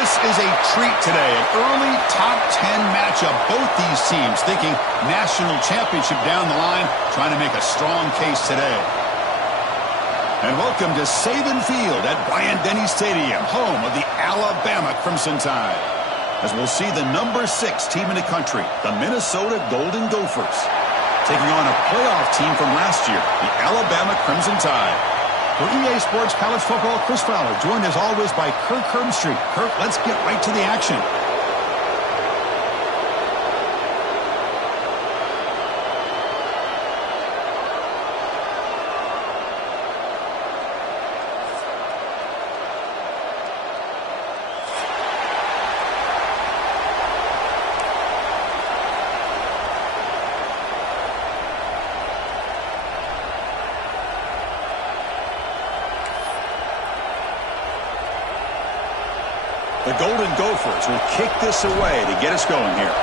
This is a treat today, an early top 10 matchup. Both these teams thinking national championship down the line, trying to make a strong case today. And welcome to Saban Field at Bryant-Denny Stadium, home of the Alabama Crimson Tide. As we'll see the number 6 team in the country, the Minnesota Golden Gophers, taking on a playoff team from last year, the Alabama Crimson Tide. For EA Sports College Football, Chris Fowler, joined as always by Kirk Herbstreit. Kirk, let's get right to the action. The Golden Gophers will kick this away to get us going here.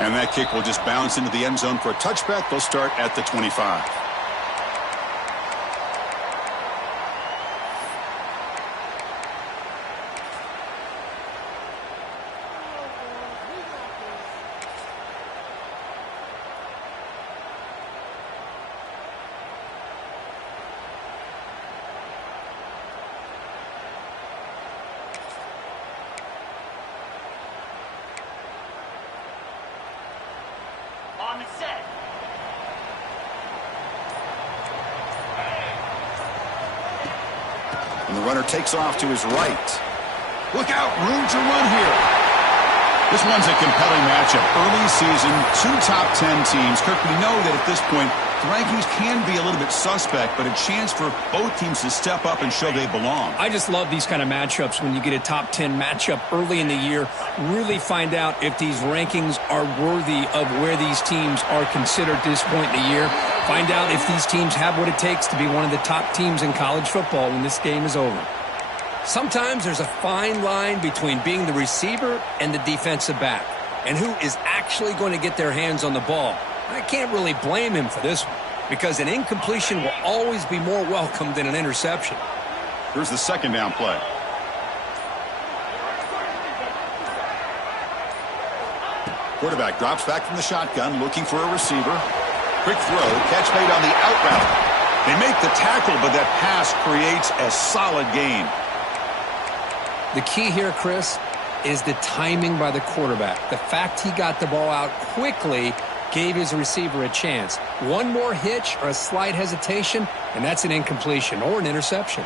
And that kick will just bounce into the end zone for a touchback. They'll start at the 25. And the runner takes off to his right. Look out, room to run here. This one's a compelling matchup. Early season, 2 top 10 teams. Kirk, we know that at this point, the rankings can be a little bit suspect, but a chance for both teams to step up and show they belong. I just love these kind of matchups when you get a top 10 matchup early in the year. Really find out if these rankings are worthy of where these teams are considered at this point in the year. Find out if these teams have what it takes to be one of the top teams in college football when this game is over. Sometimes there's a fine line between being the receiver and the defensive back, and who is actually going to get their hands on the ball. I can't really blame him for this one, because an incompletion will always be more welcome than an interception. Here's the second down play. Quarterback drops back from the shotgun, looking for a receiver. Quick throw, catch made on the out route. They make the tackle, but that pass creates a solid gain. The key here, Chris, is the timing by the quarterback. The fact he got the ball out quickly gave his receiver a chance. One more hitch or a slight hesitation, and that's an incompletion or an interception.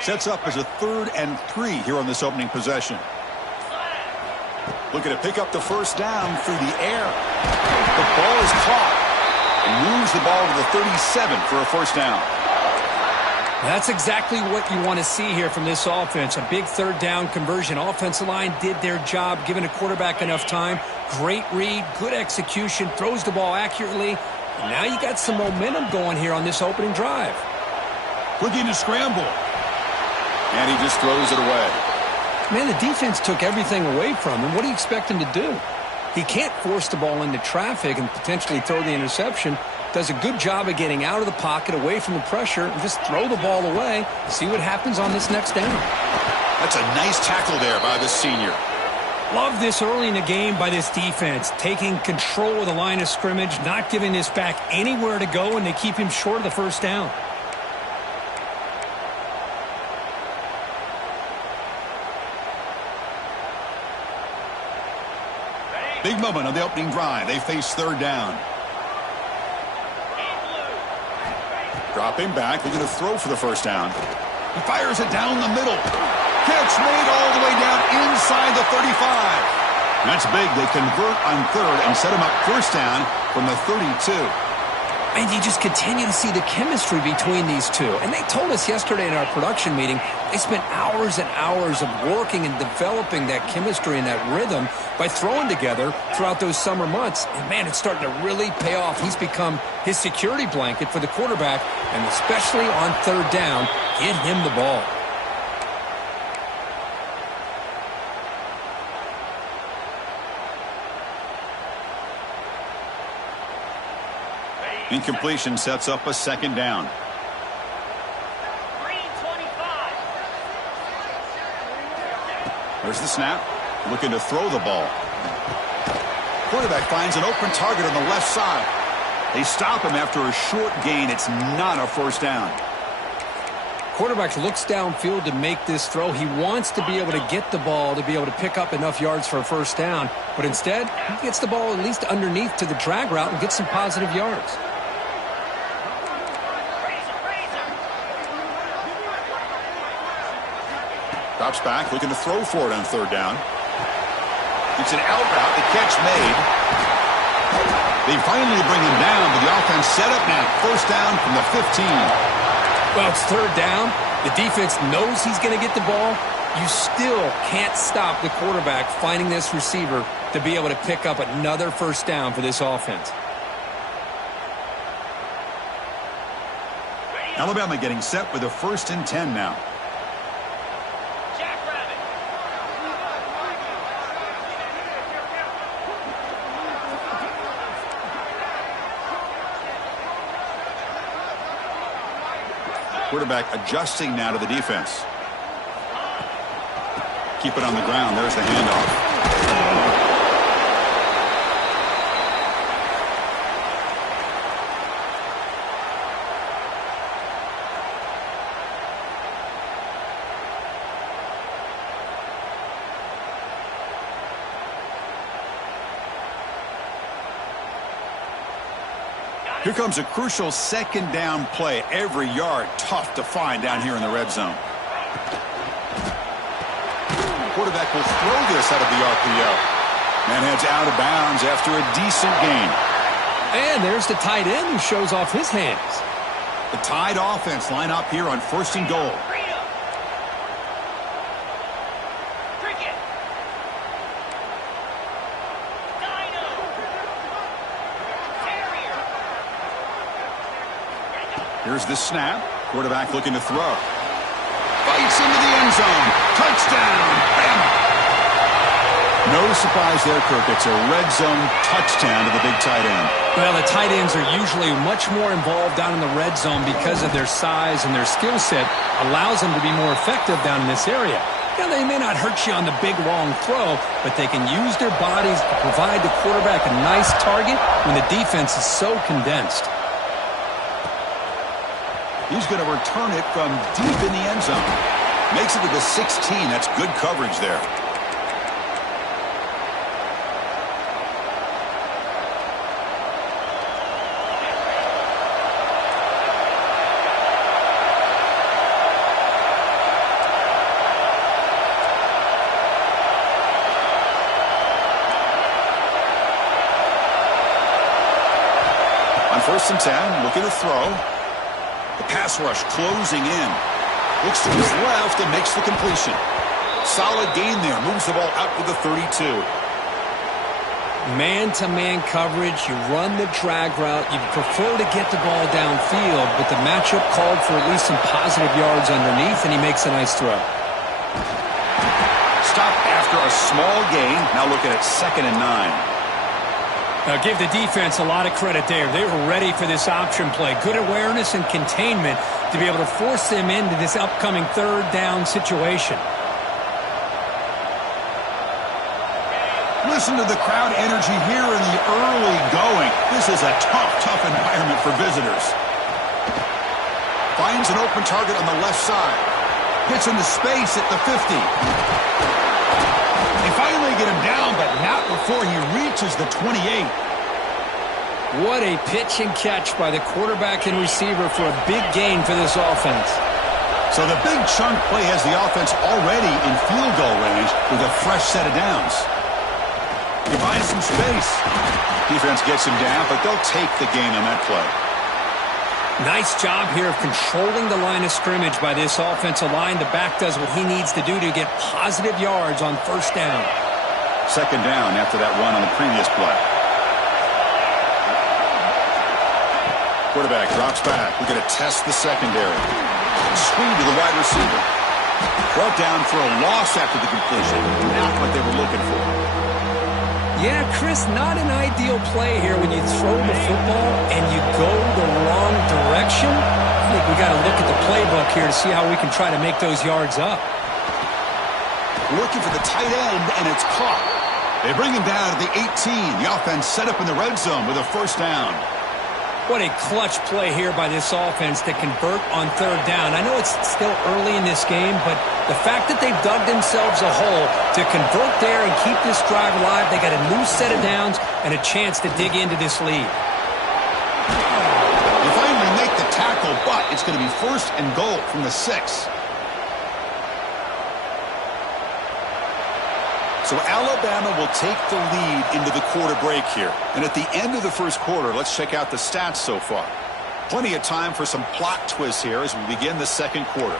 Sets up as a 3rd and 3 here on this opening possession. Looking to pick up the first down through the air. The ball is caught and moves the ball to the 37 for a first down. That's exactly what you want to see here from this offense. A big 3rd down conversion. Offensive line did their job, giving a quarterback enough time. Great read, good execution, throws the ball accurately. And now you got some momentum going here on this opening drive. Looking to scramble. And he just throws it away. Man, the defense took everything away from him. What do you expect him to do? He can't force the ball into traffic and potentially throw the interception. Does a good job of getting out of the pocket, away from the pressure, and just throw the ball away. See what happens on this next down. That's a nice tackle there by the senior. Love this early in the game by this defense, taking control of the line of scrimmage, not giving this back anywhere to go, and they keep him short of the first down. Big moment on the opening drive. They face 3rd down. Dropping back, looking to throw for the first down. He fires it down the middle. Catch made all the way down inside the 35. That's big. They convert on 3rd and set him up first down from the 32. And you just continue to see the chemistry between these two. And they told us yesterday in our production meeting, they spent hours and hours of working and developing that chemistry and that rhythm by throwing together throughout those summer months. And, man, it's starting to really pay off. He's become his security blanket for the quarterback, and especially on third down, get him the ball. Incompletion sets up a second down. There's the snap. Looking to throw the ball. Quarterback finds an open target on the left side. They stop him after a short gain. It's not a first down. Quarterback looks downfield to make this throw. He wants to be able to get the ball to be able to pick up enough yards for a first down. But instead, he gets the ball at least underneath to the drag route and gets some positive yards. Drops back, looking to throw for it on third down. It's an out route, the catch made. They finally bring him down, but the offense set up now. First down from the 15. Well, it's third down. The defense knows he's going to get the ball. You still can't stop the quarterback finding this receiver to be able to pick up another first down for this offense. Alabama getting set with a 1st and 10 now. Quarterback adjusting now to the defense. Keep it on the ground. There's the handoff. Here comes a crucial second down play. Every yard tough to find down here in the red zone. Quarterback will throw this out of the RPO. And heads out of bounds after a decent gain. And there's the tight end who shows off his hands. The Tide offense line up here on 1st and goal. Here's the snap. Quarterback looking to throw. Fights into the end zone. Touchdown, Bama. No surprise there, Kirk. It's a red zone touchdown to the big tight end. Well, the tight ends are usually much more involved down in the red zone because of their size and their skill set allows them to be more effective down in this area. Now, they may not hurt you on the big, long throw, but they can use their bodies to provide the quarterback a nice target when the defense is so condensed. He's going to return it from deep in the end zone. Makes it to the 16. That's good coverage there. On 1st and 10, looking to throw. The pass rush closing in. Looks to his left and makes the completion. Solid gain there. Moves the ball out to the 32. Man-to-man coverage. You run the drag route. You prefer to get the ball downfield, but the matchup called for at least some positive yards underneath, and he makes a nice throw. Stop after a small gain. Now looking at 2nd and 9. Now, give the defense a lot of credit there. They were ready for this option play. Good awareness and containment to be able to force them into this upcoming third down situation. Listen to the crowd energy here in the early going. This is a tough environment for visitors. Finds an open target on the left side. Gets into space at the 50. They finally get him down, but not before he reaches the 28. What a pitch and catch by the quarterback and receiver for a big gain for this offense. So the big chunk play has the offense already in field goal range with a fresh set of downs. He finds some space. Defense gets him down, but they'll take the gain on that play. Nice job here of controlling the line of scrimmage by this offensive line. The back does what he needs to do to get positive yards on first down. Second down after that run on the previous play. Quarterback drops back. We're going to test the secondary. Screen to the wide receiver. Brought down for a loss after the completion. Not what they were looking for. Yeah, Chris, not an ideal play here when you throw the football and you go the wrong direction. I think we got to look at the playbook here to see how we can try to make those yards up. Looking for the tight end, and it's caught. They bring him down to the 18. The offense set up in the red zone with a first down. What a clutch play here by this offense to convert on third down. I know it's still early in this game, but the fact that they've dug themselves a hole to convert there and keep this drive alive, they got a new set of downs and a chance to dig into this lead. They finally make the tackle, but it's going to be first and goal from the 6. So Alabama will take the lead into the quarter break here. And at the end of the first quarter, let's check out the stats so far. Plenty of time for some plot twists here as we begin the second quarter.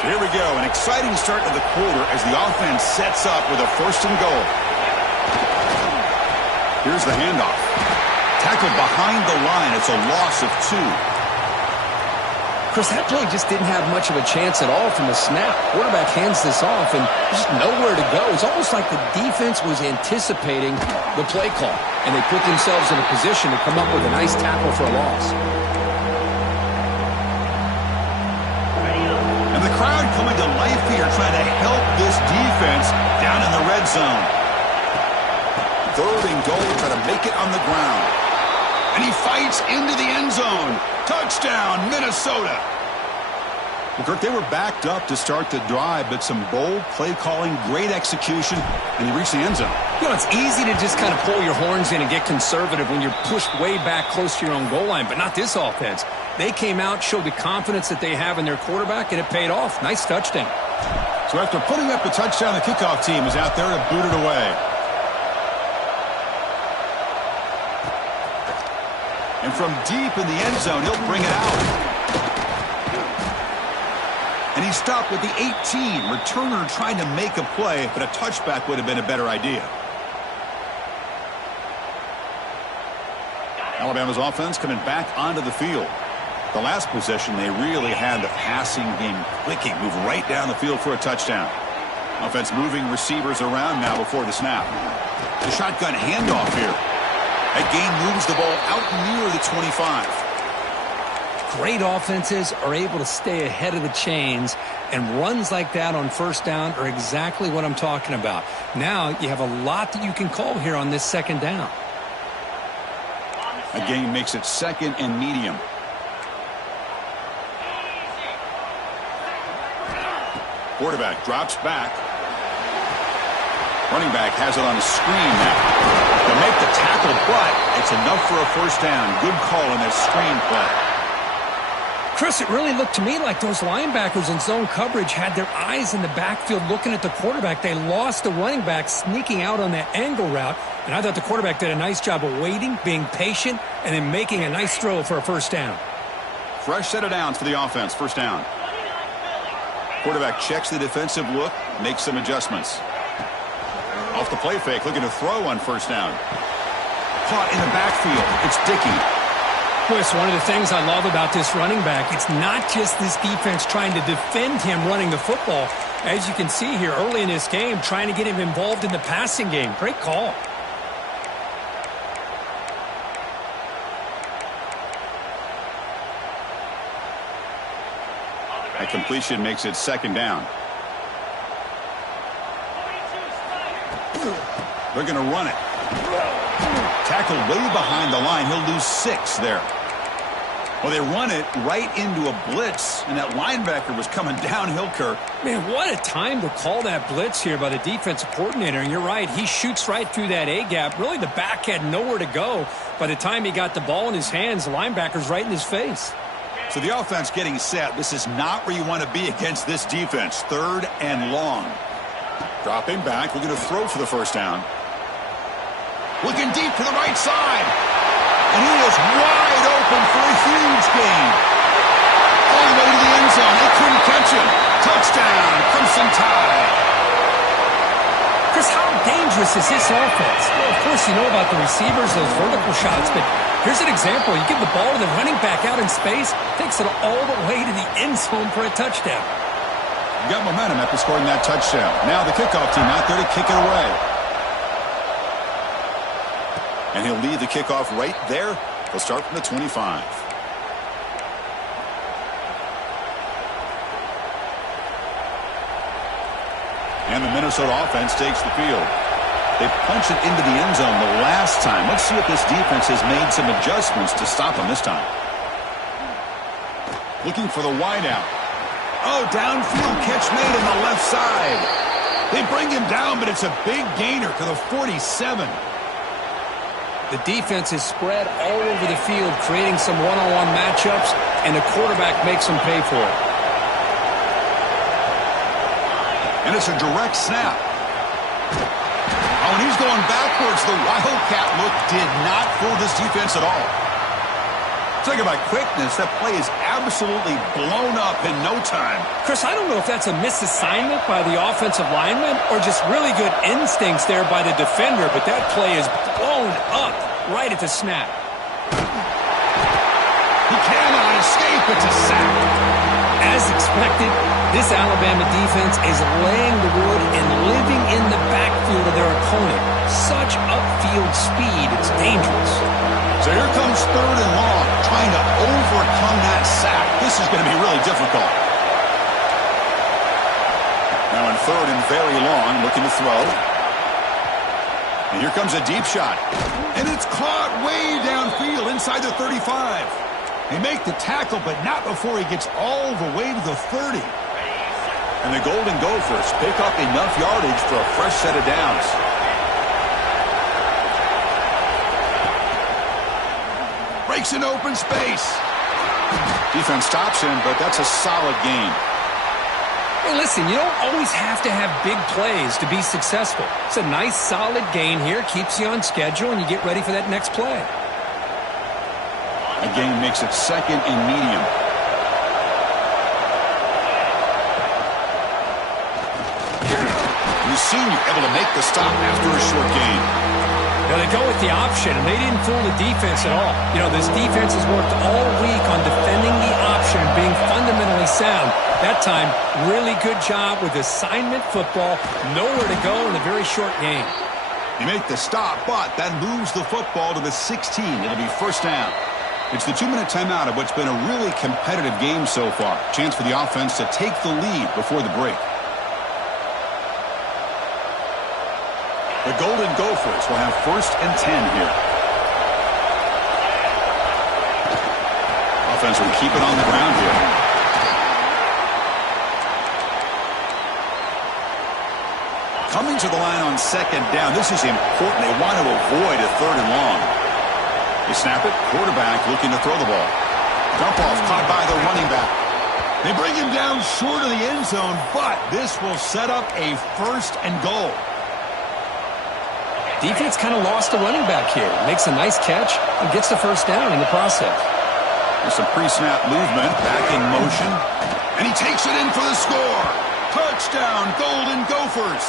So here we go, an exciting start to the quarter as the offense sets up with a first and goal. Here's the handoff. Tackled behind the line. It's a loss of 2. Chris, that play just didn't have much of a chance at all from the snap. Quarterback hands this off and just nowhere to go. It's almost like the defense was anticipating the play call, and they put themselves in a position to come up with a nice tackle for a loss. And the crowd coming to life here trying to help this defense down in the red zone. Third and goal, try to make it on the ground. And he fights into the end zone. Touchdown, Minnesota. Well, Kirk, they were backed up to start the drive, but some bold play calling, great execution, and he reached the end zone. You know, it's easy to just kind of pull your horns in and get conservative when you're pushed way back close to your own goal line, but not this offense. They came out, showed the confidence that they have in their quarterback, and it paid off. Nice touchdown. So after putting up the touchdown, the kickoff team is out there to boot it away. And from deep in the end zone, he'll bring it out. And he stopped with the 18. Returner trying to make a play, but a touchback would have been a better idea. Alabama's offense coming back onto the field. The last possession, they really had the passing game clicking. Move right down the field for a touchdown. Offense moving receivers around now before the snap. The shotgun handoff here. That gain moves the ball out near the 25. Great offenses are able to stay ahead of the chains, and runs like that on first down are exactly what I'm talking about. Now you have a lot that you can call here on this second down. A gain makes it second and medium. Quarterback drops back. Running back has it on a screen now. To make the tackle, but it's enough for a first down. Good call in that screen play. Chris, it really looked to me like those linebackers in zone coverage had their eyes in the backfield looking at the quarterback. They lost the running back sneaking out on that angle route, and I thought the quarterback did a nice job of waiting, being patient, and then making a nice throw for a first down. Fresh set of downs for the offense. First down. Quarterback checks the defensive look, makes some adjustments. Off the play fake, looking to throw on first down. Caught in the backfield. It's Dickey. Chris, one of the things I love about this running back, it's not just this defense trying to defend him running the football. As you can see here early in this game, trying to get him involved in the passing game. Great call. That completion makes it second down. They're going to run it. Tackled way behind the line. He'll lose 6 there. Well, they run it right into a blitz, and that linebacker was coming downhill, Kirk. Man, what a time to call that blitz here by the defensive coordinator. And you're right, he shoots right through that A-gap. Really, the back had nowhere to go. By the time he got the ball in his hands, the linebacker's right in his face. So the offense getting set. This is not where you want to be against this defense. 3rd and long. Dropping back. We're going to throw for the first down. Looking deep to the right side. And he is wide open for a huge gain. All the way to the end zone. They couldn't catch him. Touchdown, Crimson Tide. Chris, how dangerous is this offense? Well, of course, you know about the receivers, those vertical shots, but here's an example. You give the ball to the running back out in space, takes it all the way to the end zone for a touchdown. You got momentum after scoring that touchdown. Now the kickoff team out there to kick it away. And he'll lead the kickoff right there. They'll start from the 25. And the Minnesota offense takes the field. They punched it into the end zone the last time. Let's see if this defense has made some adjustments to stop them this time. Looking for the wideout. Oh, downfield catch made on the left side. They bring him down, but it's a big gainer to the 47. The defense is spread all over the field, creating some one-on-one matchups, and the quarterback makes them pay for it. And it's a direct snap. Oh, and he's going backwards. The Wildcat look did not fool this defense at all. Talk about quickness. That play is absolutely blown up in no time. Chris, I don't know if that's a misassignment by the offensive lineman or just really good instincts there by the defender, but that play is blown up right at the snap. He cannot escape. It's a sack. As expected, this Alabama defense is laying the wood and living in the backfield of their opponent. Such upfield speed, it's dangerous. So here comes 3rd and long, trying to overcome that sack. This is going to be really difficult. Now in 3rd and very long, looking to throw. And here comes a deep shot. And it's caught way downfield inside the 35. They make the tackle, but not before he gets all the way to the 30. And the Golden Gophers pick up enough yardage for a fresh set of downs. Breaks an open space. Defense stops him, but that's a solid gain. Hey, listen, you don't always have to have big plays to be successful. It's a nice, solid gain here. Keeps you on schedule, and you get ready for that next play. A gain makes it 2nd and medium. Senior able to make the stop after a short gain. Now they go with the option, and they didn't fool the defense at all. You know, this defense has worked all week on defending the option and being fundamentally sound. That time, really good job with assignment football. Nowhere to go in a very short game. You make the stop, but that moves the football to the 16. It'll be first down. It's the 2-minute timeout of what's been a really competitive game so far. Chance for the offense to take the lead before the break. The Golden Gophers will have 1st and 10 here. Offense will keep it on the ground here. Coming to the line on 2nd down. This is important. They want to avoid a 3rd and long. They snap it. Quarterback looking to throw the ball. Dump off caught by the running back. They bring him down short of the end zone, but this will set up a 1st and goal. Defense kind of lost the running back here. Makes a nice catch and gets the first down in the process. There's some pre-snap movement, back in motion. And he takes it in for the score. Touchdown, Golden Gophers.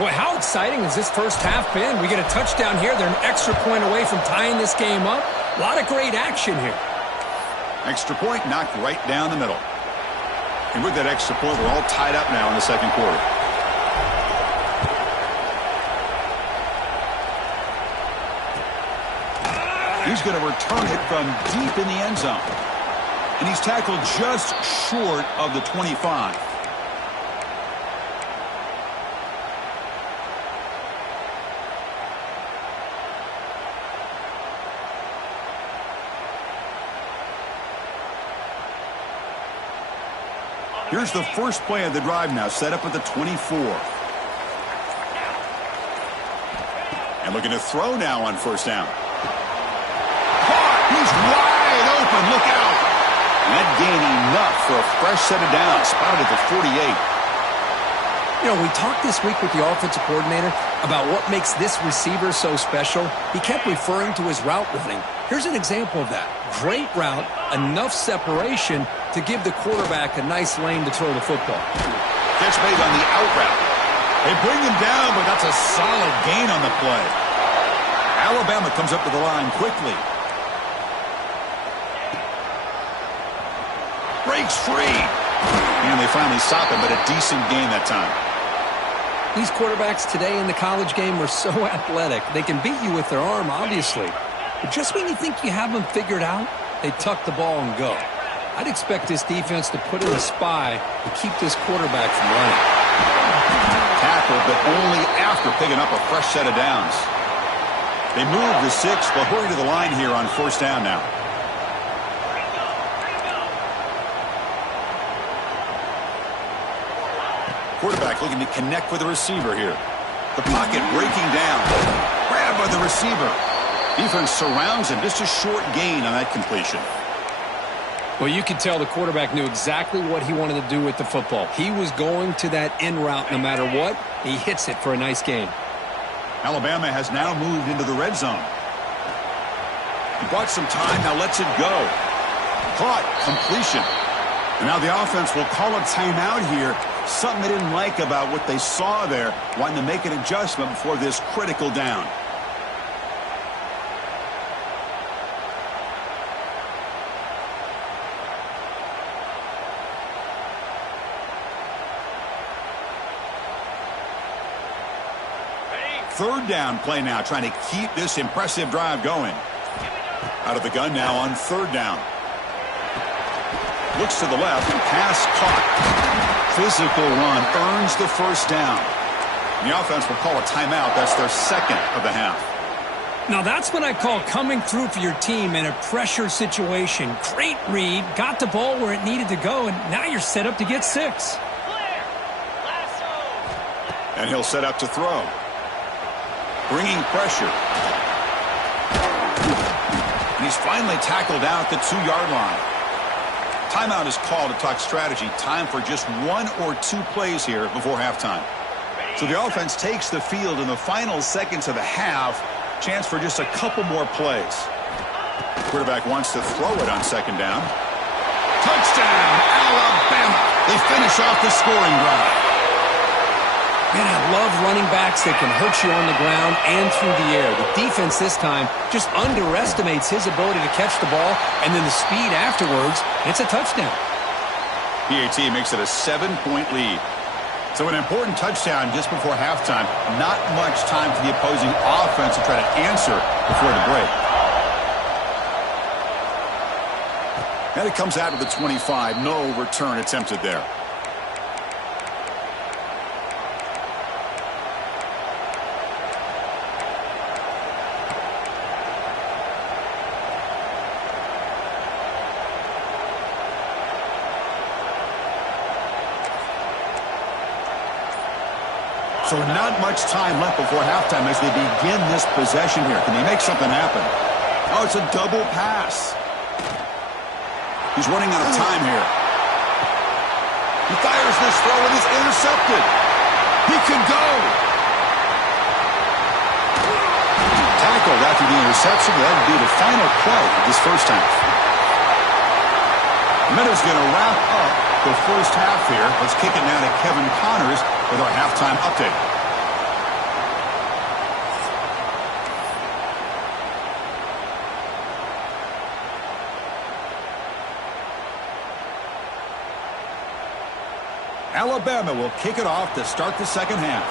Boy, how exciting has this first half been? We get a touchdown here. They're an extra point away from tying this game up. A lot of great action here. Extra point knocked right down the middle. And with that extra point, we're all tied up now in the 2nd quarter. He's going to return it from deep in the end zone. And he's tackled just short of the 25. Here's the first play of the drive now, set up at the 24. And looking to throw now on 1st down. He's wide open. Look out. And that gained enough for a fresh set of downs. Spotted at the 48. You know, we talked this week with the offensive coordinator about what makes this receiver so special. He kept referring to his route running. Here's an example of that. Great route, enough separation to give the quarterback a nice lane to throw the football. Catch made on the out route. They bring him down, but that's a solid gain on the play. Alabama comes up to the line quickly. Breaks free. And they finally stop him, but a decent gain that time. These quarterbacks today in the college game are so athletic. They can beat you with their arm, obviously. But just when you think you have them figured out, they tuck the ball and go. I'd expect this defense to put in a spy to keep this quarterback from running. Tackled, but only after picking up a fresh set of downs. They move the 6, but hurry to the line here on first down now. Quarterback looking to connect with the receiver here. The pocket breaking down. Grabbed by the receiver. Defense surrounds him. Just a short gain on that completion. Well, you could tell the quarterback knew exactly what he wanted to do with the football. He was going to that in route no matter what. He hits it for a nice gain. Alabama has now moved into the red zone. He bought some time. Now lets it go. Caught. Completion. And now the offense will call a timeout here. Something they didn't like about what they saw there, wanting to make an adjustment before this critical down. Third down play now, trying to keep this impressive drive going. Out of the gun now on third down. Looks to the left, and pass caught. Physical run, earns the first down. The offense will call a timeout. That's their second of the half. Now that's what I call coming through for your team in a pressure situation. Great read, got the ball where it needed to go, and now you're set up to get 6. And he'll set up to throw. Bringing pressure. And he's finally tackled out at the 2-yard line. Timeout is called to talk strategy. Time for just 1 or 2 plays here before halftime. So the offense takes the field in the final seconds of the half. Chance for just a couple more plays. Quarterback wants to throw it on second down. Touchdown, Alabama. They finish off the scoring drive. Man, I love running backs that can hurt you on the ground and through the air. The defense this time just underestimates his ability to catch the ball, and then the speed afterwards, it's a touchdown. PAT makes it a 7-point lead. So an important touchdown just before halftime. Not much time for the opposing offense to try to answer before the break. And it comes out of the 25. No return attempted there. So not much time left before halftime as they begin this possession here. Can they make something happen? Oh, it's a double pass. He's running out of time here. He fires this throw and it's intercepted. He can go. Tackled after the interception. That would be the final play of this first half. Minutes going to wrap up the first half here. Let's kick it now to Kevin Connors with our halftime update. Alabama will kick it off to start the second half.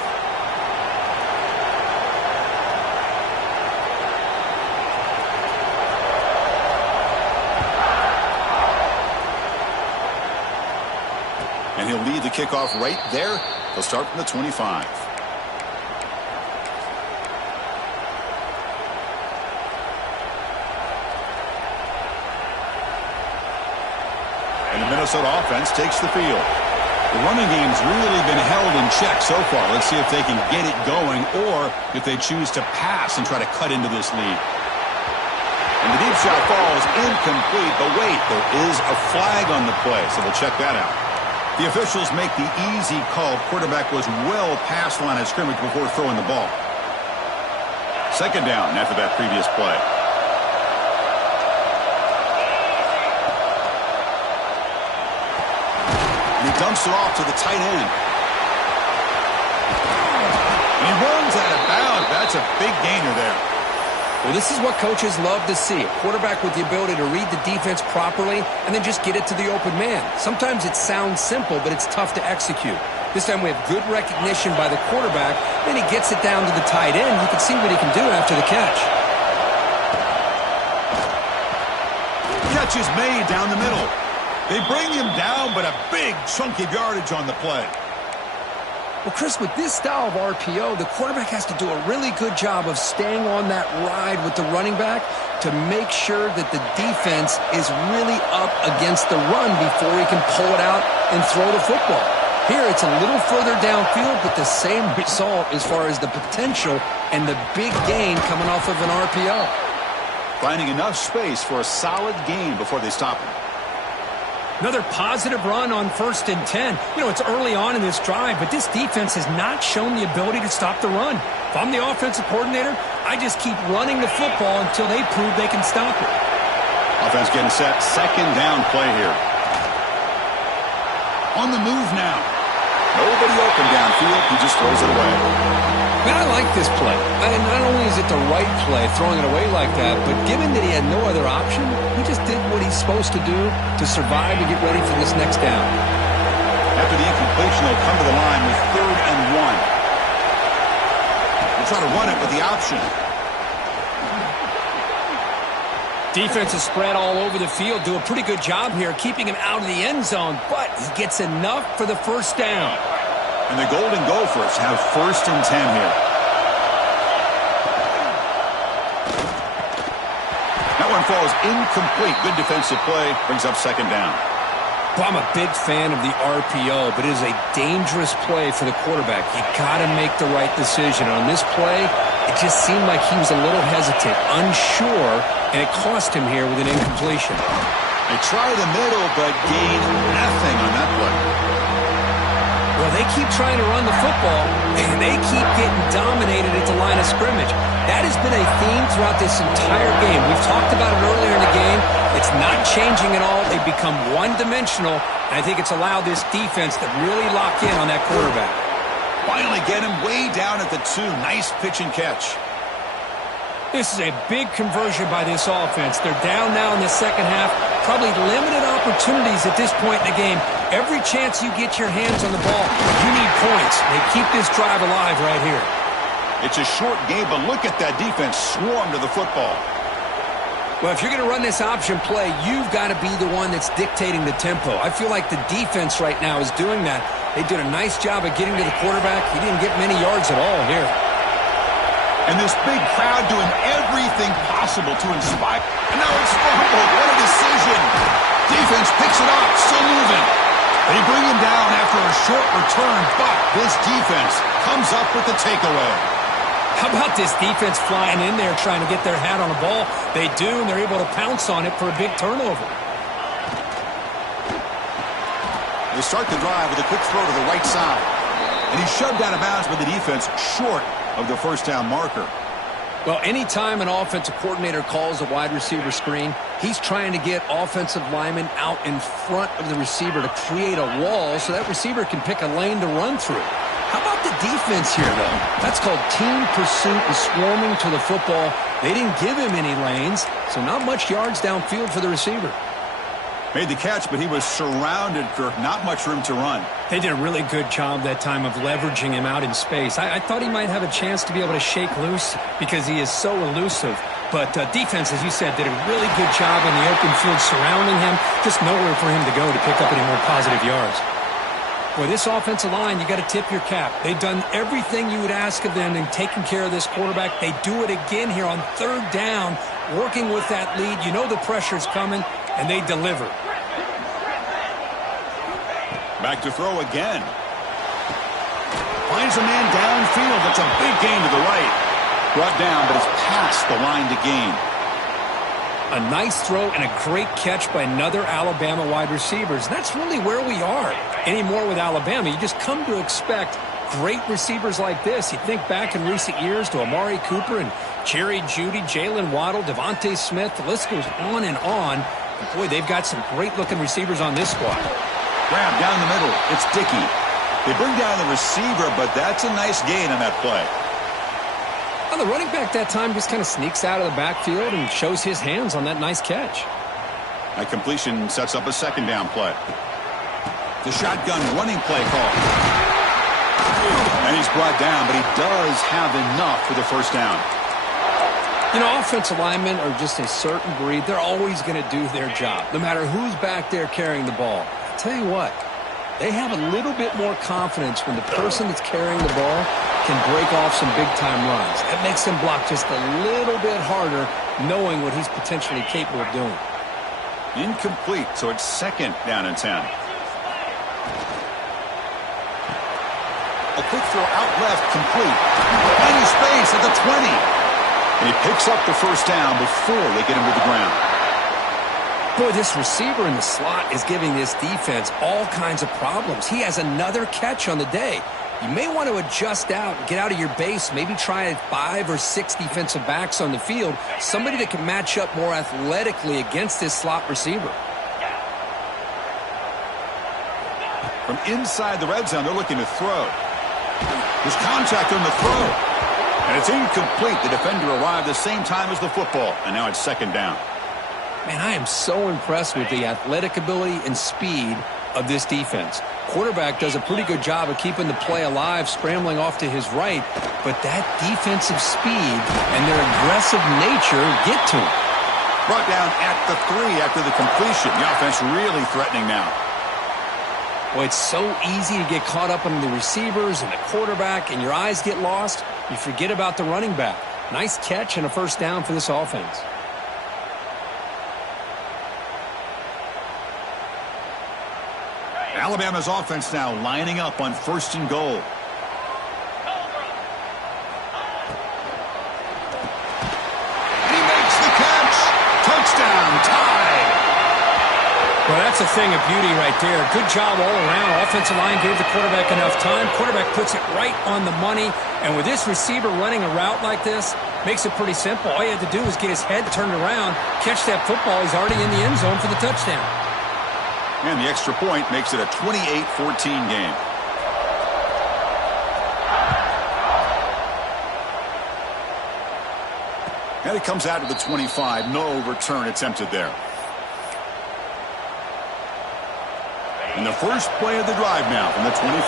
And he'll lead the kickoff right there. They'll start from the 25. And the Minnesota offense takes the field. The running game's really been held in check so far. Let's see if they can get it going or if they choose to pass and try to cut into this lead. And the deep shot falls incomplete. But wait, there is a flag on the play, so we'll check that out. The officials make the easy call. Quarterback was well past the line of scrimmage before throwing the ball. Second down after that previous play. And he dumps it off to the tight end. And he runs out of bounds. That's a big gainer there. Well, this is what coaches love to see. A quarterback with the ability to read the defense properly and then just get it to the open man. Sometimes it sounds simple, but it's tough to execute. This time we have good recognition by the quarterback. Then he gets it down to the tight end. You can see what he can do after the catch. Catch is made down the middle. They bring him down, but a big chunk of yardage on the play. Well, Chris, with this style of RPO, the quarterback has to do a really good job of staying on that ride with the running back to make sure that the defense is really up against the run before he can pull it out and throw the football. Here, it's a little further downfield, but the same result as far as the potential and the big gain coming off of an RPO. Finding enough space for a solid gain before they stop him. Another positive run on 1st and 10. You know, it's early on in this drive, but this defense has not shown the ability to stop the run. If I'm the offensive coordinator, I just keep running the football until they prove they can stop it. Offense getting set. Second down play here. On the move now. Nobody open downfield. He just throws it away. Man, I like this play. Not only is it the right play, throwing it away like that, but given that he had no other option, he just did what he's supposed to do to survive and get ready for this next down. After the incompletion, they'll come to the line with 3rd and 1. They'll try to run it with the option. Defense is spread all over the field. Do a pretty good job here keeping him out of the end zone, but he gets enough for the first down. And the Golden Gophers have 1st and 10 here. That one falls incomplete. Good defensive play. Brings up 2nd down. Well, I'm a big fan of the RPO, but it is a dangerous play for the quarterback. You got to make the right decision. On this play, it just seemed like he was a little hesitant, unsure, and it cost him here with an incompletion. They try the middle, but gain nothing on that play. Well, they keep trying to run the football, and they keep getting dominated at the line of scrimmage. That has been a theme throughout this entire game. We've talked about it earlier in the game. It's not changing at all. They've become one-dimensional, and I think it's allowed this defense to really lock in on that quarterback. Finally get him way down at the 2. Nice pitch and catch. This is a big conversion by this offense. They're down now in the second half. Probably limited opportunities at this point in the game. Every chance you get your hands on the ball, you need points. They keep this drive alive right here. It's a short game, but look at that defense swarm to the football. Well, if you're going to run this option play, you've got to be the one that's dictating the tempo. I feel like the defense right now is doing that. They did a nice job of getting to the quarterback. He didn't get many yards at all here. And this big crowd doing everything possible to inspire. And now it's fumbled. What a decision. Defense picks it up, still moving. They bring him down after a short return, but this defense comes up with the takeaway. How about this defense flying in there trying to get their hat on the ball? They do, and they're able to pounce on it for a big turnover. They start the drive with a quick throw to the right side. And he's shoved out of bounds by the defense short of the first down marker. Well, anytime an offensive coordinator calls a wide receiver screen, he's trying to get offensive linemen out in front of the receiver to create a wall so that receiver can pick a lane to run through. How about the defense here, though? That's called team pursuit and swarming to the football. They didn't give him any lanes, so not much yards downfield for the receiver. Made the catch, but he was surrounded for not much room to run. They did a really good job that time of leveraging him out in space. I thought he might have a chance to be able to shake loose because he is so elusive. But defense, as you said, did a really good job in the open field surrounding him. Just nowhere for him to go to pick up any more positive yards. Boy, this offensive line, you got to tip your cap. They've done everything you would ask of them in taking care of this quarterback. They do it again here on 3rd down, working with that lead. You know the pressure's coming, and they deliver. Back to throw again. Finds a man downfield. That's a big gain to the right. Brought down, but it's past the line to gain. A nice throw and a great catch by another Alabama wide receiver. And that's really where we are anymore with Alabama. You just come to expect great receivers like this. You think back in recent years to Amari Cooper and Jerry Jeudy, Jalen Waddle, Devontae Smith. The list goes on and on. And boy, they've got some great-looking receivers on this squad. Grab down the middle. It's Dickey. They bring down the receiver, but that's a nice gain on that play. Well, the running back that time just kind of sneaks out of the backfield and shows his hands on that nice catch. That completion sets up a second down play. The shotgun running play call. And he's brought down, but he does have enough for the first down. You know, offensive linemen are just a certain breed. They're always going to do their job, no matter who's back there carrying the ball. I'll tell you what, they have a little bit more confidence when the person that's carrying the ball can break off some big-time runs. That makes him block just a little bit harder, knowing what he's potentially capable of doing. Incomplete, so it's second down and 10. A quick throw out left, complete. Any space at the 20. And he picks up the first down before they get him to the ground. Boy, this receiver in the slot is giving this defense all kinds of problems. He has another catch on the day. You may want to adjust out, get out of your base, maybe try 5 or 6 defensive backs on the field, somebody that can match up more athletically against this slot receiver. From inside the red zone, they're looking to throw. There's contact on the throw. And it's incomplete. The defender arrived the same time as the football, and now it's second down. Man, I am so impressed with the athletic ability and speed of this defense. Quarterback does a pretty good job of keeping the play alive, scrambling off to his right, but that defensive speed and their aggressive nature get to him. Brought down at the 3 after the completion. The offense really threatening now. Well, it's so easy to get caught up on the receivers and the quarterback, and your eyes get lost. You forget about the running back. Nice catch and a first down for this offense. Alabama's offense now lining up on first and goal. He makes the catch. Touchdown, tied. Well, that's a thing of beauty right there. Good job all around. Offensive line gave the quarterback enough time. Quarterback puts it right on the money. And with this receiver running a route like this, makes it pretty simple. All you have to do is get his head turned around, catch that football. He's already in the end zone for the touchdown. And the extra point makes it a 28-14 game. And it comes out to the 25. No return attempted there. And the first play of the drive now from the 25.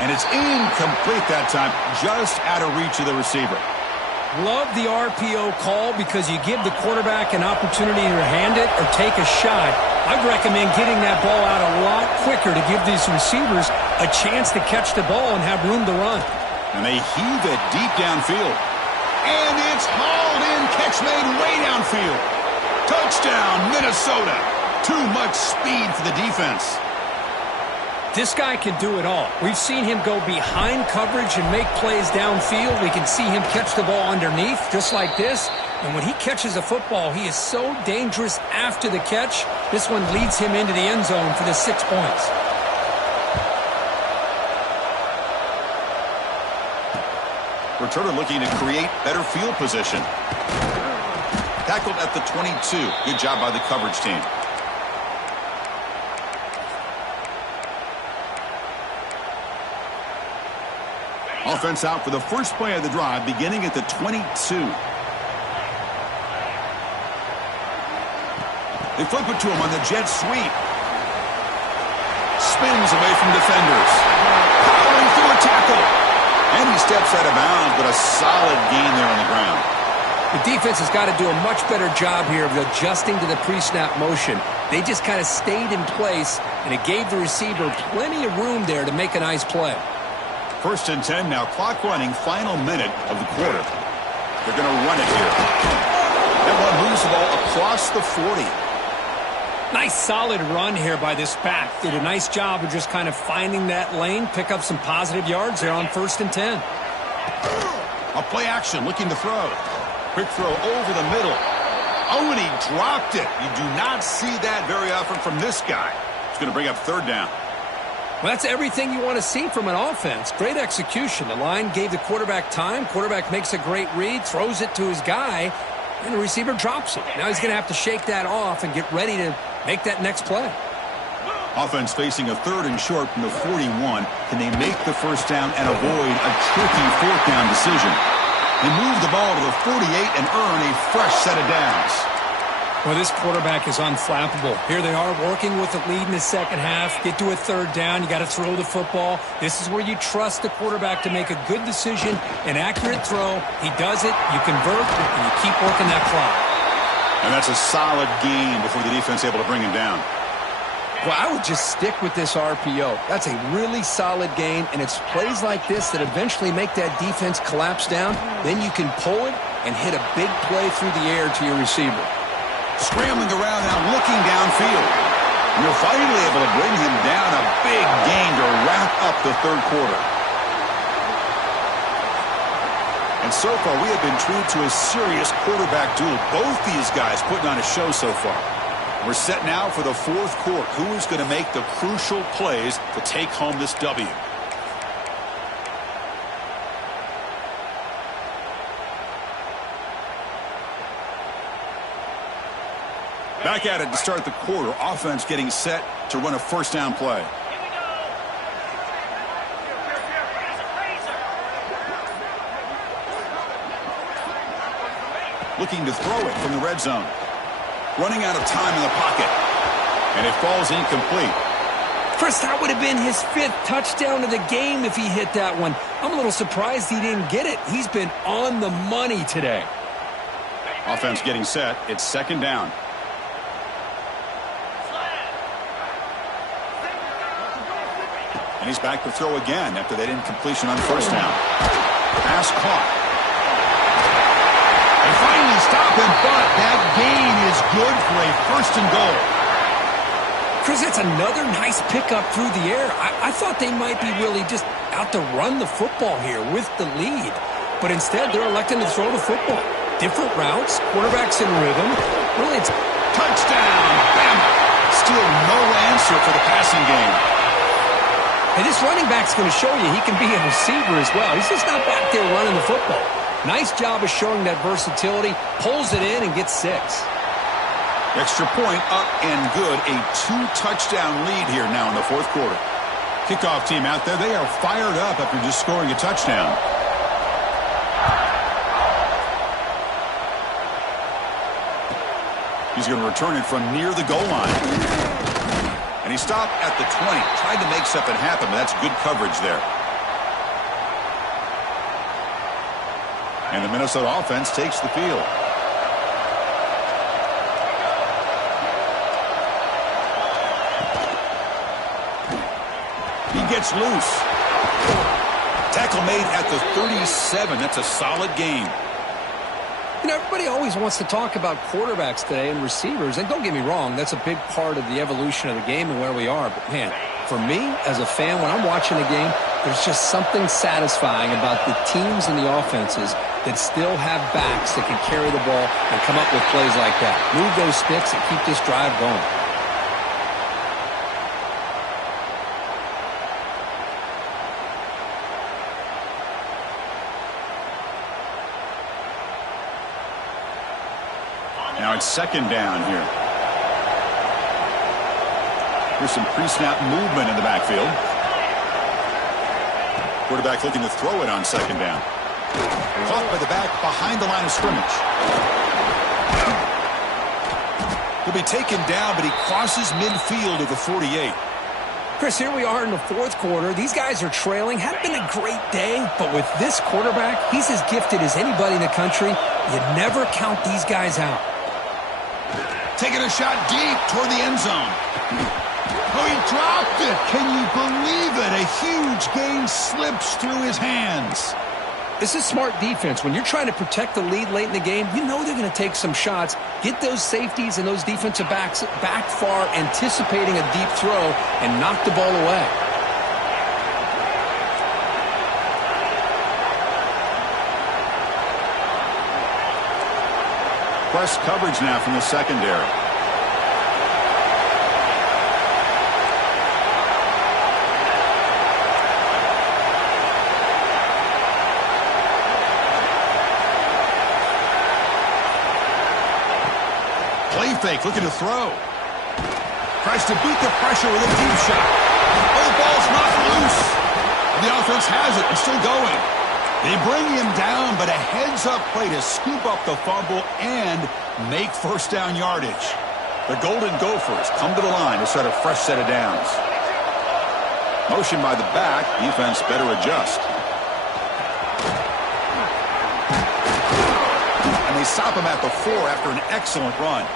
And it's incomplete that time, just out of reach of the receiver. Love the RPO call because you give the quarterback an opportunity to hand it or take a shot. I'd recommend getting that ball out a lot quicker to give these receivers a chance to catch the ball and have room to run. And they heave it deep downfield. And it's hauled in, catch made way downfield. Touchdown, Minnesota. Too much speed for the defense. This guy can do it all. We've seen him go behind coverage and make plays downfield. We can see him catch the ball underneath, just like this. And when he catches a football, he is so dangerous after the catch. This one leads him into the end zone for the 6 points. Returner looking to create better field position. Tackled at the 22. Good job by the coverage team. Offense out for the first play of the drive, beginning at the 22. They flip it to him on the jet sweep. Spins away from defenders. Powering through a tackle. And he steps out of bounds, but a solid gain there on the ground. The defense has got to do a much better job here of adjusting to the pre-snap motion. They just kind of stayed in place, and it gave the receiver plenty of room there to make a nice play. First and 10 now, clock running, final minute of the quarter. They're going to run it here. That one moves the ball across the 40. Nice solid run here by this back. Did a nice job of just kind of finding that lane, pick up some positive yards there on first and 10. A play action, looking to throw. Quick throw over the middle. Oh, and he dropped it. You do not see that very often from this guy. It's going to bring up third down. Well, that's everything you want to see from an offense. Great execution. The line gave the quarterback time. Quarterback makes a great read, throws it to his guy, and the receiver drops it. Now he's going to have to shake that off and get ready to make that next play. Offense facing a third and short from the 41. Can they make the first down and avoid a tricky fourth down decision? They move the ball to the 48 and earn a fresh set of downs. Well, this quarterback is unflappable. Here they are working with the lead in the second half. Get to a third down. You got to throw the football. This is where you trust the quarterback to make a good decision, an accurate throw. He does it. You convert, and you keep working that clock. And that's a solid gain before the defense able to bring him down. Well, I would just stick with this RPO. That's a really solid gain, and it's plays like this that eventually make that defense collapse down. Then you can pull it and hit a big play through the air to your receiver. Scrambling around now, looking downfield. And they're finally able to bring him down. A big gain to wrap up the third quarter. And so far, we have been treated to a serious quarterback duel. Both these guys putting on a show so far. We're set now for the fourth quarter. Who is going to make the crucial plays to take home this W? Back at it to start the quarter. Offense getting set to run a first down play. Looking to throw it from the red zone. Running out of time in the pocket. And it falls incomplete. Chris, that would have been his 5th touchdown of the game if he hit that one. I'm a little surprised he didn't get it. He's been on the money today. Offense getting set. It's second down. And he's back to throw again after that incompletion on first down. Pass caught. They finally stop him, but that gain is good for a first and goal. Chris, that's another nice pickup through the air. I thought they might be really just out to run the football here with the lead. But instead, they're electing to throw the football. Different routes, quarterbacks in rhythm. Really, it's touchdown. Bama. Still no answer for the passing game. And this running back's going to show you he can be a receiver as well. He's just not back there running the football. Nice job of showing that versatility. Pulls it in and gets 6. Extra point up and good. A 2-touchdown lead here now in the fourth quarter. Kickoff team out there. They are fired up after just scoring a touchdown. He's going to return it from near the goal line. And he stopped at the 20. Tried to make something happen, but that's good coverage there. And the Minnesota offense takes the field. He gets loose. Tackle made at the 37. That's a solid gain. You know, everybody always wants to talk about quarterbacks today and receivers. And don't get me wrong, that's a big part of the evolution of the game and where we are. But, man, for me as a fan, when I'm watching a game, there's just something satisfying about the teams and the offenses that still have backs that can carry the ball and come up with plays like that. Move those sticks and keep this drive going. Now it's second down here. Here's some pre-snap movement in the backfield. Quarterback looking to throw it on second down. Caught by the back behind the line of scrimmage. He'll be taken down, but he crosses midfield of the 48. Chris, here we are in the fourth quarter. These guys are trailing. Had been a great day, but with this quarterback, he's as gifted as anybody in the country. You never count these guys out. Taking a shot deep toward the end zone. Oh, he dropped it. Can you believe it? A huge gain slips through his hands. This is smart defense. When you're trying to protect the lead late in the game, you know they're going to take some shots. Get those safeties and those defensive backs back far, anticipating a deep throw, and knock the ball away. Press coverage now from the secondary. Play fake, looking to throw. Tries to beat the pressure with a deep shot. Oh, the ball's knocked loose. And the offense has it and still going. They bring him down, but a heads-up play to scoop up the fumble and make first down yardage. The Golden Gophers come to the line to set a fresh set of downs. Motion by the back. Defense better adjust. And they stop him at the 4 after an excellent run.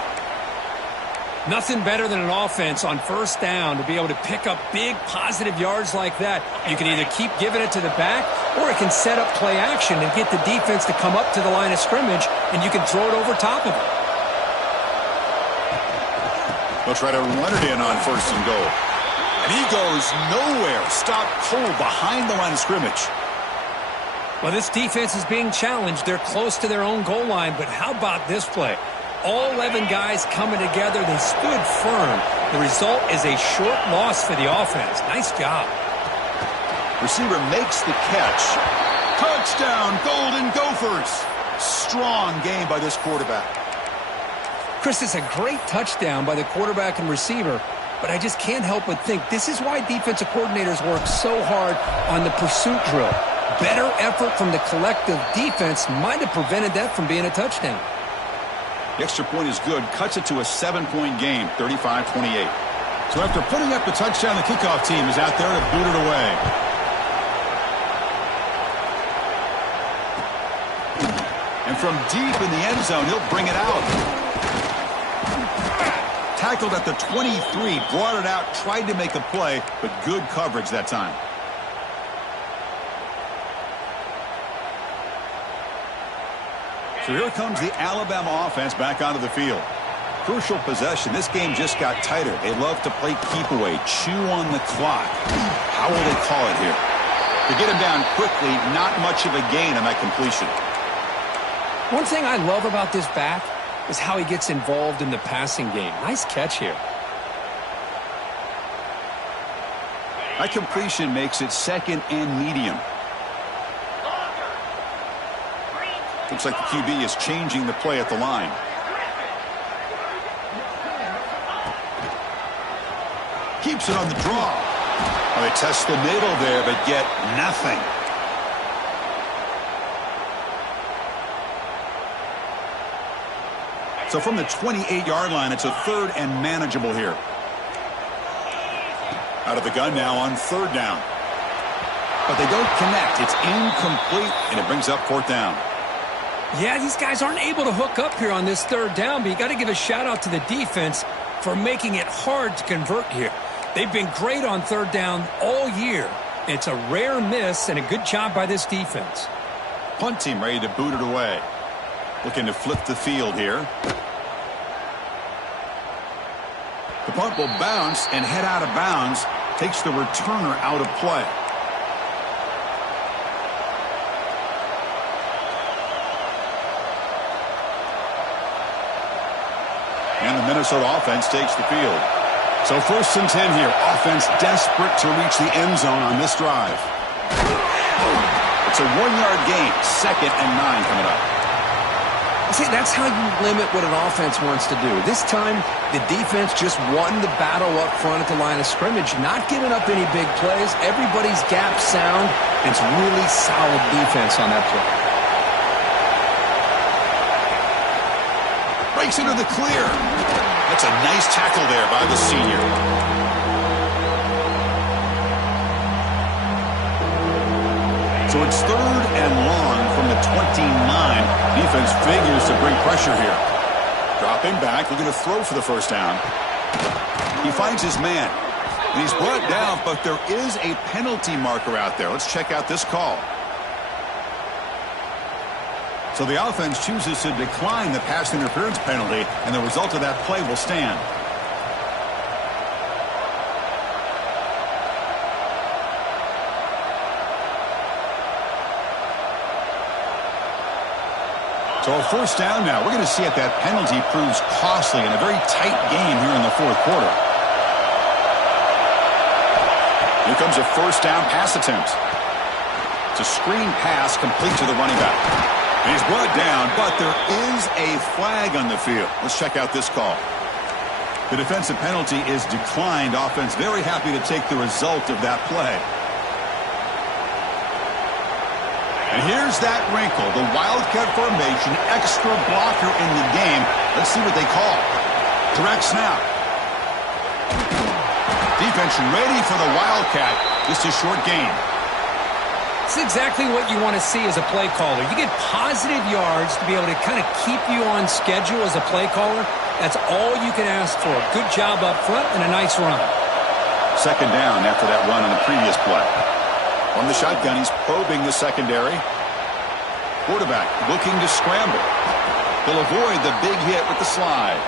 Nothing better than an offense on first down to be able to pick up big positive yards like that. You can either keep giving it to the back, or it can set up play action and get the defense to come up to the line of scrimmage, and you can throw it over top of it. They'll try to run it in on first and goal. And he goes nowhere. Stop cold behind the line of scrimmage. Well, this defense is being challenged. They're close to their own goal line, but how about this play? All 11 guys coming together. They stood firm. The result is a short loss for the offense. Nice job. Receiver makes the catch. Touchdown, Golden Gophers. Strong game by this quarterback. Chris, it's a great touchdown by the quarterback and receiver, but I just can't help but think this is why defensive coordinators work so hard on the pursuit drill. Better effort from the collective defense might have prevented that from being a touchdown. The extra point is good. Cuts it to a 7-point game, 35-28. So after putting up the touchdown, the kickoff team is out there to boot it away. And from deep in the end zone, he'll bring it out. Tackled at the 23, brought it out, tried to make a play, but good coverage that time. So here comes the Alabama offense back onto the field. Crucial possession. This game just got tighter. They love to play keep away, chew on the clock. How will they call it here? To get him down quickly, not much of a gain on that completion. One thing I love about this back is how he gets involved in the passing game. Nice catch here. That completion makes it second and medium. Looks like the QB is changing the play at the line. Keeps it on the draw. Well, they test the middle there, but get nothing. So from the 28-yard line, it's a third and manageable here. Out of the gun now on third down. But they don't connect. It's incomplete, and it brings up fourth down. Yeah, these guys aren't able to hook up here on this third down, but you got to give a shout-out to the defense for making it hard to convert here. They've been great on third down all year. It's a rare miss and a good job by this defense. Punt team ready to boot it away. Looking to flip the field here. The punt will bounce and head out of bounds. Takes the returner out of play. And the Minnesota offense takes the field. So first and 10 here. Offense desperate to reach the end zone on this drive. It's a 1-yard gain. 2nd and 9 coming up. See, that's how you limit what an offense wants to do. This time, the defense just won the battle up front at the line of scrimmage, not giving up any big plays. Everybody's gap sound. It's really solid defense on that play. Breaks into the clear. That's a nice tackle there by the senior. So it's third and long from the 29. Defense figures to bring pressure here. Dropping back, looking to throw for the first down. He finds his man. And he's brought down, but there is a penalty marker out there. Let's check out this call. So the offense chooses to decline the pass interference penalty, and the result of that play will stand. So a first down now. We're going to see if that penalty proves costly in a very tight game here in the fourth quarter. Here comes a first down pass attempt. It's a screen pass complete to the running back. And he's brought down, but there is a flag on the field. Let's check out this call. The defensive penalty is declined. Offense very happy to take the result of that play. And here's that wrinkle, the Wildcat formation, extra blocker in the game. Let's see what they call. Direct snap. Defense ready for the Wildcat. Just a short gain. It's exactly what you want to see as a play caller. You get positive yards to be able to kind of keep you on schedule as a play caller. That's all you can ask for. Good job up front and a nice run. Second down after that run on the previous play. On the shotgun, he's probing the secondary. Quarterback looking to scramble. He'll avoid the big hit with the slide.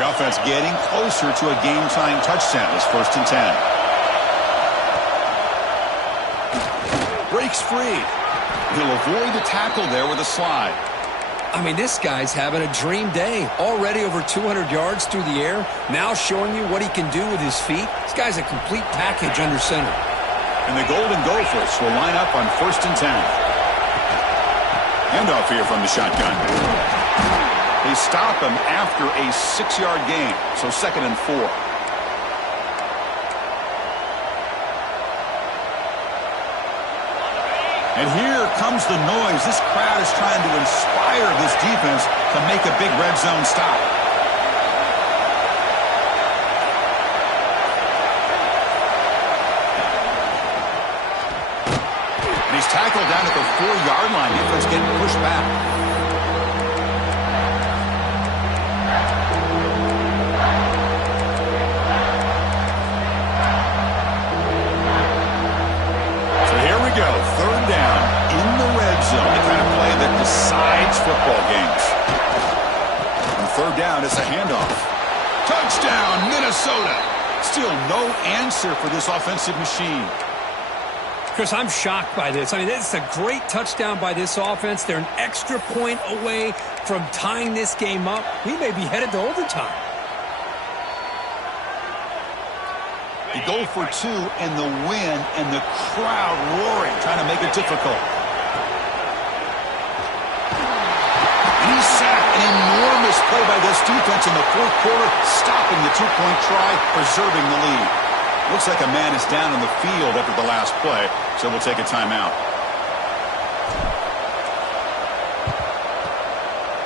The offense getting closer to a game-time touchdown. It's 1st and 10. Breaks free. He'll avoid the tackle there with a slide. I mean, this guy's having a dream day. Already over 200 yards through the air. Now showing you what he can do with his feet. This guy's a complete package under center. And the Golden Gophers will line up on 1st and 10. Handoff here from the shotgun. They stop him after a 6-yard gain. So 2nd and 4. And here comes the noise. This crowd is trying to inspire this defense to make a big red zone stop. And he's tackled down at the 4-yard line. Defense getting pushed back. Go. 3rd down in the red zone. The kind of play that decides football games. On 3rd down, it's a handoff. Touchdown, Minnesota. Still no answer for this offensive machine. Chris, I'm shocked by this. I mean, this is a great touchdown by this offense. They're an extra point away from tying this game up. We may be headed to overtime. They go for 2 and the win, and the crowd roaring, trying to make it difficult. And he's sacked. An enormous play by this defense in the 4th quarter, stopping the 2-point try, preserving the lead. Looks like a man is down on the field after the last play, so we'll take a timeout.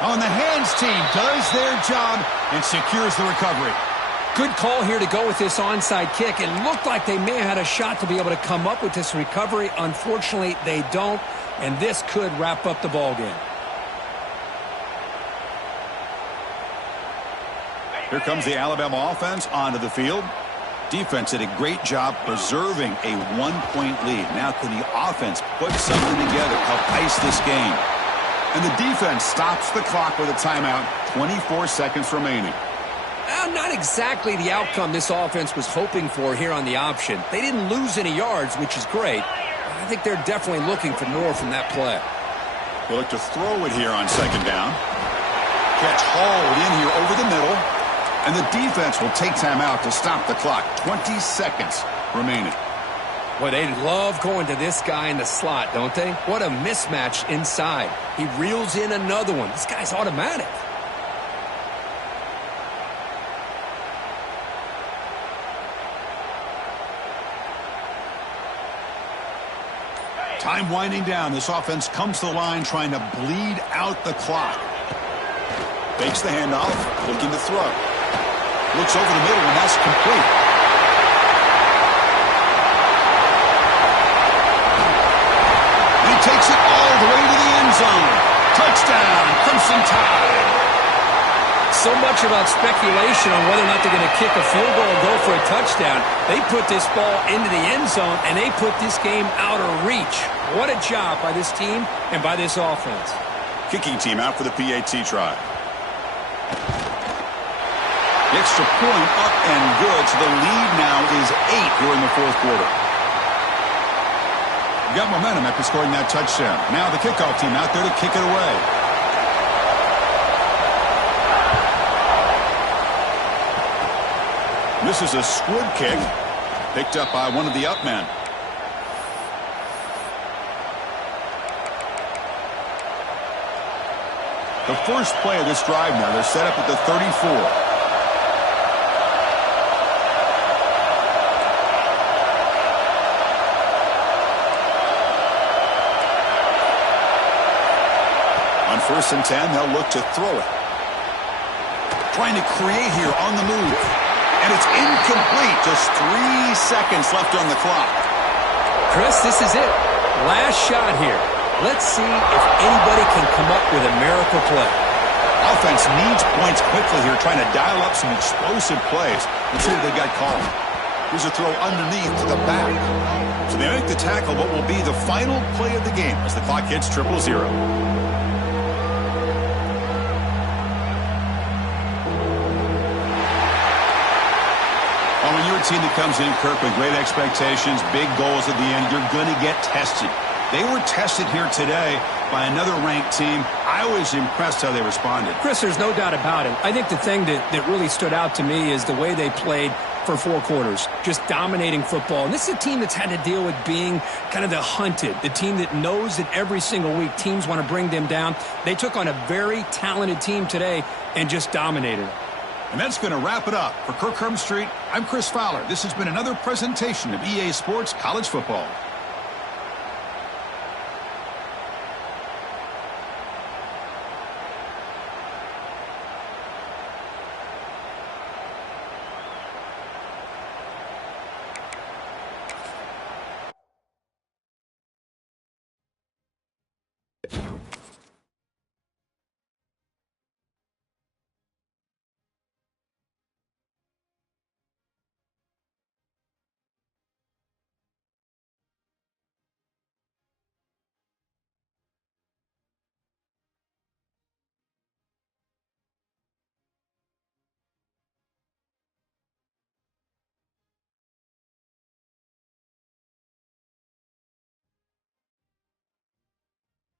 On the hands team does their job and secures the recovery. Good call here to go with this onside kick. It looked like they may have had a shot to be able to come up with this recovery. Unfortunately, they don't, and this could wrap up the ball game. Here comes the Alabama offense onto the field. Defense did a great job preserving a 1-point lead. Now can the offense put something together, help ice this game? And the defense stops the clock with a timeout, 24 seconds remaining. Not exactly the outcome this offense was hoping for here on the option. They didn't lose any yards, which is great. I think they're definitely looking for more from that play. They look to throw it here on 2nd down. Catch hauled in here over the middle. And the defense will take time out to stop the clock. 20 seconds remaining. Well, they love going to this guy in the slot, don't they? What a mismatch inside. He reels in another one. This guy's automatic. Time winding down. This offense comes to the line trying to bleed out the clock. Fakes the handoff, looking to throw. Looks over the middle, and that's complete. He takes it all the way to the end zone. Touchdown, Crimson Tide. So much about speculation on whether or not they're going to kick a field goal or go for a touchdown. They put this ball into the end zone, and they put this game out of reach. What a job by this team and by this offense. Kicking team out for the PAT try. Extra point up and good. So the lead now is 8 here in the fourth quarter. Got momentum after scoring that touchdown. Now the kickoff team out there to kick it away. This is a squib kick. Picked up by one of the up men. The first play of this drive now, they're set up at the 34. On 1st and 10, they'll look to throw it. Trying to create here on the move. And it's incomplete. Just 3 seconds left on the clock. Chris, this is it. Last shot here. Let's see if anybody can come up with a miracle play. Offense needs points quickly here, trying to dial up some explosive plays. Let's see what they got called. Here's a throw underneath to the back. So they make the tackle, what will be the final play of the game as the clock hits 0-0. When you're a team that comes in, Kirk, with great expectations, big goals at the end, you're going to get tested. They were tested here today by another ranked team. I was impressed how they responded. Chris, there's no doubt about it. I think the thing that really stood out to me is the way they played for 4 quarters, just dominating football. And this is a team that's had to deal with being kind of the hunted, the team that knows that every single week teams want to bring them down. They took on a very talented team today and just dominated. And that's going to wrap it up. For Kirk Herbstreit, I'm Chris Fowler. This has been another presentation of EA Sports College Football.